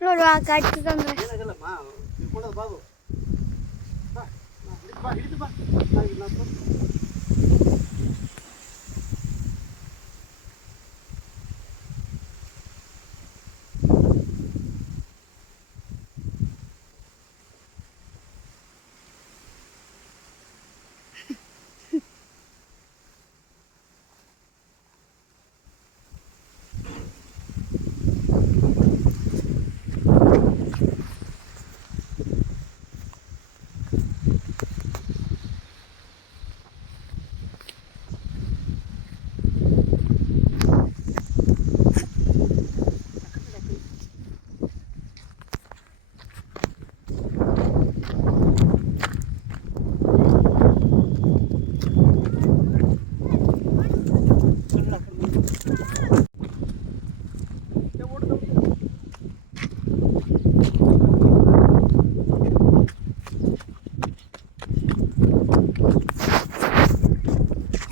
ನೋಡುವ ಕಟ್ಟಿದಂದ್ರೆ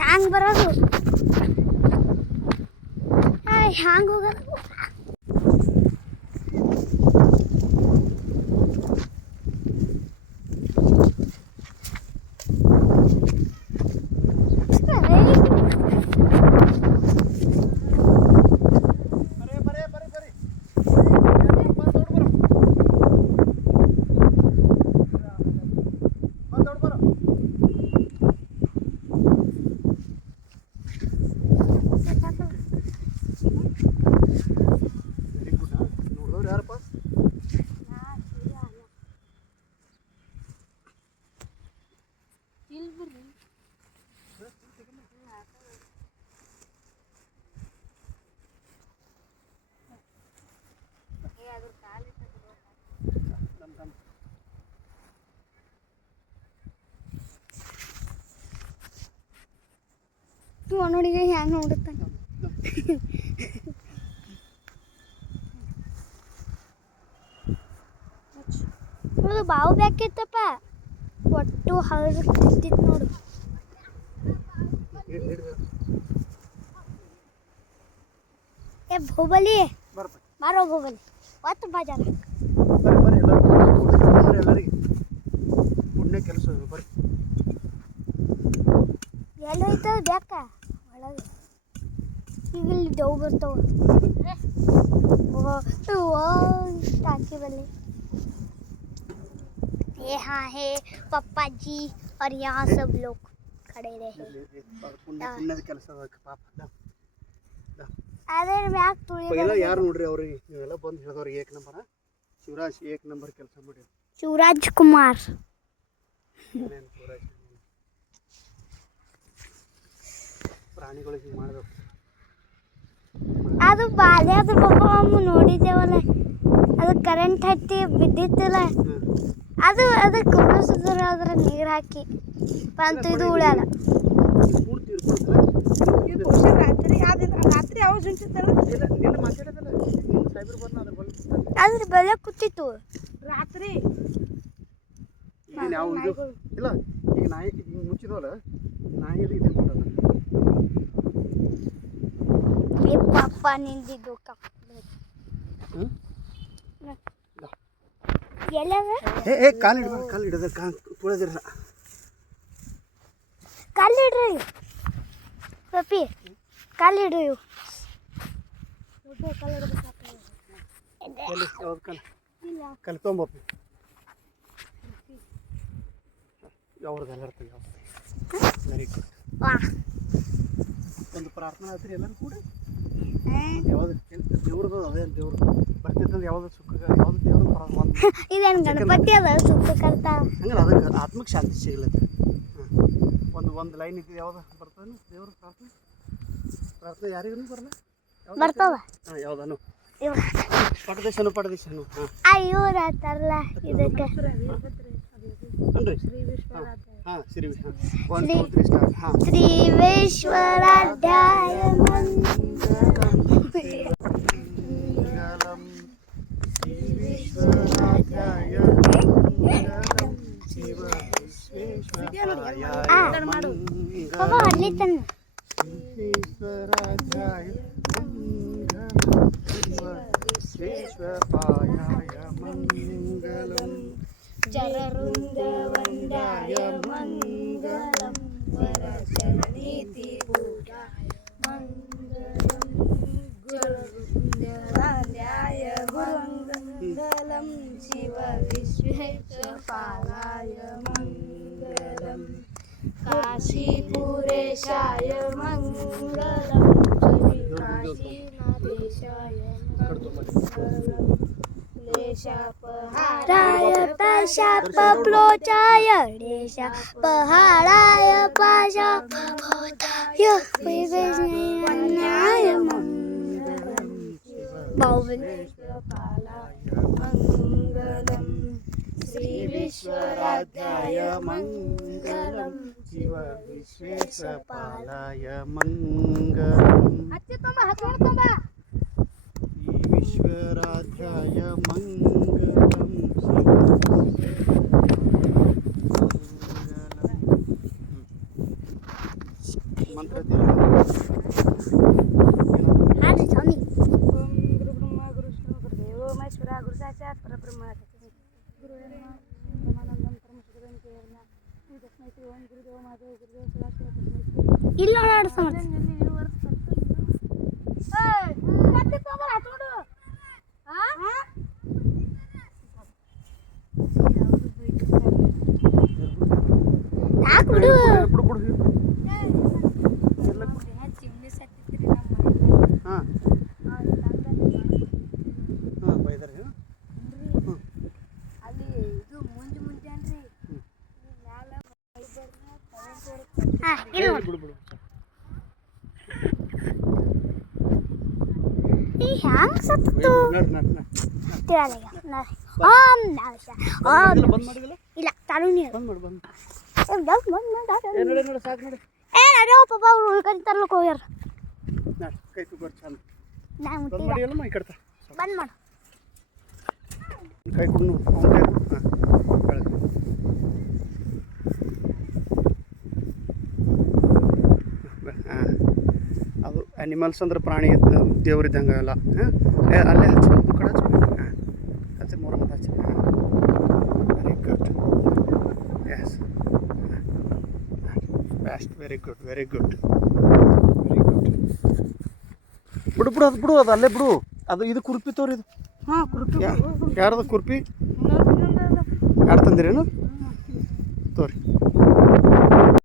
ಹ್ಯಾಂಗ್ ಬರೋದು ಹ್ಯಾಂಗ್ ಹೋಗೋದು ನೋಡಿಗೆ ಹ್ಯಾಂಗ ನೋಡುತ್ತಾನೆ ನೋಡು ಬಾವು ಬೇಕಿತ್ತಪ್ಪ ಒಟ್ಟು ಹರಿತಿತ್ತು ನೋಡು ಏ ಭೂಬಲಿ ಬಾರೋ ಭೂಬಲಿ ಒತ್ತು ಬಾಜಾರ ಪುಣ್ಯ ಕೆಲಸ ಬರ್ರಿ ಎಲ್ಲೋಯ್ತದ ಬೇಕ ಒಳಗೆ ಈಗ ಇಲ್ಲಿ ಡೌ ಬರ್ತಾವ टाकी वाले ये हाँ है पप्पा जी और यहाँ सब लोग खड़े रहे अरे मैं पहिला यार ನೋಡ್ರಿ ಅವರಿಗೆ ನೀವೆಲ್ಲ ಬಂದು ಹೇಳಿದವರು ಏಕ ನಂಬರ್ ಶಿವರಾಜ್ ಏಕ ನಂಬರ್ ಕೆಲಸ ಮಾಡಿ ಶಿವರಾಜ್ ಕುಮಾರ್ ಪ್ರಾಣಿಗಳಿಗೆ ಮಾಡಬೇಕು ಅದು ಬಾಲ್ಯದ ಪಾಪ ನೋಡಿದ್ದೇವಲ್ಲ ಅದು ಕರೆಂಟ್ ಹತ್ತಿ ಬಿದ್ದಿತ್ತಲ್ಲ ಅದು ಅದಕ್ಕೆ ಕುಡಿಸಿದ್ರೆ ಅದ್ರ ನೀರು ಹಾಕಿ ಬಂತು ಇದು ಉಳ್ಯಾಲ ರಾತ್ರಿ ಯಾವ ಅದ್ರ ಬೆಲೆ ಕೂತಿತ್ತು ರಾತ್ರಿ ಇಲ್ಲ ಈಗ ನಾಯಿ ಮುಚ್ಚಿದವಲ್ಲ ನಾಯಿ ಇದು ಮಾಡೋದು ಪಾಪ ನಿಂದಿದ್ದು ಕಾಲಿಡದ ತುಳದಿರ ಕಾಲಿಡ್ರಿ ಪಪ್ಪಿ ಕಾಲಿಡ್ರಿ ಕಲ್ಕೊಂಬಪ್ಪಿ ಯಾವ್ದೆಲ್ಲ ಇರ್ತದೆ ವೆರಿ ಗುಡ್ ಒಂದು ಪ್ರಾರ್ಥನಾ ಆತ್ರಿ ಎಲ್ಲರೂ ಕೂಡ ಯಾವ್ದು ದೇವ್ರದ್ದು ಅದೇ ದೇವ್ರದ್ದು ಬರ್ತಿತ್ತಂದ್ರೆ ಯಾವ್ದು ಸುಖ ಯಾವ್ದು ದೇವ್ರು ಇದೇನು ಗಣಪತಿ ಅದ ಸುಖ ಕರ್ತ ಹಂಗಲ್ಲ ಅದಕ್ಕೆ ಆತ್ಮಕ್ಕೆ ಶಾಂತಿ ಸಿಗ್ಲತ್ತೆ ಒಂದು ಲೈನ್ ಇದ್ದು ಯಾವ್ದು ಬರ್ತದೆ ದೇವ್ರ ಪ್ರಾರ್ಥನೆ ಯಾರಿಗೂ ಬರಲ್ಲ ಬರ್ತದ ಹಾಂ ಯಾವ್ದಾನು ಪಟದೇಶನು ಅಯ್ಯೋ ರಾತಾರಲ್ಲ ಇದಕ್ಕೆ ಅನ್ರಿ ಹಾಂ ಶ್ರೀ 1 2 3 ಸ್ಟಾರ್ಟ್ ಹಾಂ ಶ್ರೀ ವಿಶ್ವರಾಧ್ಯಾಯ ಮಂಗಳಂ ಶ್ರೀ ವಿಶ್ವೇಶ್ವರಾಧ್ಯಾಯ ಮಂಗಳಂ ಶಿವ ವಿಶ್ವೇಶ್ವರಾಯ ಪಾಪ ಅಲ್ಲಿ ತನ್ನ ವಿಶ್ವೇಶ್ವರಾಧ್ಯಾಯ ಮಂಗಳಂ ಶಿವ ವಿಶ್ವೇಶ್ವರಾಯ ಮಂಗಳಂ ಚರವೃಂದವಂದಾಯ ಮಂಗಳಂ ವರಚರಣೀತಿ ಪೂಜಾ ಮಂಗಳಂ ಗುರುವೃಂದವಂದಾಯ ಮಂಗಳಂ ಶಿವ ವಿಶ್ವೇಶ್ವರಾಯ ಮಂಗಳಂ ಕಾಶೀಪುರೇಶಾಯ ಮಂಗಳಂ ಕಾಶೀನಾಥೇಶಾಯ ಮಂಗಳಂ देशापहाराय पाशापप्लोचाय देशापहाराय पाशापभूताय विवेशनाय मंगलम् बाहुबलीपालाय मंगलम् श्रीविश्वराध्याय मंगलम् शिव विश्वेश्वराय मंगलम् विश्वराध्याय मंगलम मंत्र हां स्वामी ओम गुरु ब्रह्मा गुरु विष्णु गुरुदेव महेश्वरा गुरु साक्षात परब्रह्म गुरु ब्रह्मानंदम परमशिवं केवलम तस्मै श्री ओम गुरुदेव महादेव गुरुदेव सदाशिव तस्मै ಇಲ್ಲ ನೋಡು ಸಮರ್ಥ ಯಾಕೆ ಬಿಡು ಹಾಂ ಬೈದಾರೆ ಅಲ್ಲಿ ಇದು ಮುಂಜೆ ಅನ್ರಿ ಮ್ಯಾಲ ಇಲ್ಲ ಬಿಡು ಬಿಡು ಈ ಹ್ಯಾಂಗ್ ಸತ್ತು ನಡ್ ನಡ್ ನಡ್ ತಿಳಲ್ಲ ಓಂ ನಮಃ ಓಂ ಬಂದ್ ಮಾಡಿಲ್ಲ ಇಲ್ಲ ತಾನು ನೀರು ಬಂದ್ ಮಾಡು ಬಂದ್ ಏ ನೋಡಿ ನೋಡಿ ಸಾಕು ನೋಡಿ ನಡೆ ಪಾಪ ಅವ್ರು ಉಳ್ಕೊಂತಾರಲ್ಲ ಹೋಗ್ಯಾರ ನಡ್ ಕೈ ತುಗೋರ್ ಚಂದ ನಾ ಬಂದ್ ಮುಟ್ಟಿಲ್ಲ ಮಾಡಿ ಅಲ್ಲಮ್ಮ ಈ ಕಡ್ತ ಬಂದ್ ಮಾಡು ಕೈ ಕೊಡು ಅವ್ನ ಕೈ ಕೊಡು ಹಾಂ ಬೆಳಗ್ಗೆ ಹಾಂ ಅದು ಅನಿಮಲ್ಸ್ ಅಂದ್ರೆ ಪ್ರಾಣಿ ದೇವ್ರಿದ್ದಂಗೆ ಅಲ್ಲ ಹಾಂ ಅಲ್ಲೇ ಹಚ್ಬೇಕು ಕಡೆ ಹಚ್ಬೇಕು ಹಾಂ ಹಚ್ಚಿ ಮೂರ ಮತ್ತೆ ಹಚ್ಚಿ ಹಾಂ very good yes best very good very good very good ಬಿಡು ಬಿಡು ಅದು ಬಿಡು ಅದು ಅಲ್ಲೇ ಬಿಡು ಅದು ಇದು ಕುರ್ಪಿ ತೋರಿ ಇದು ಹಾಂ ಕುರುಪಿ ಯಾರ್ದು ಕುರ್ಪಿ ಯಾರು ತಂದಿರೇನು ತೋರಿ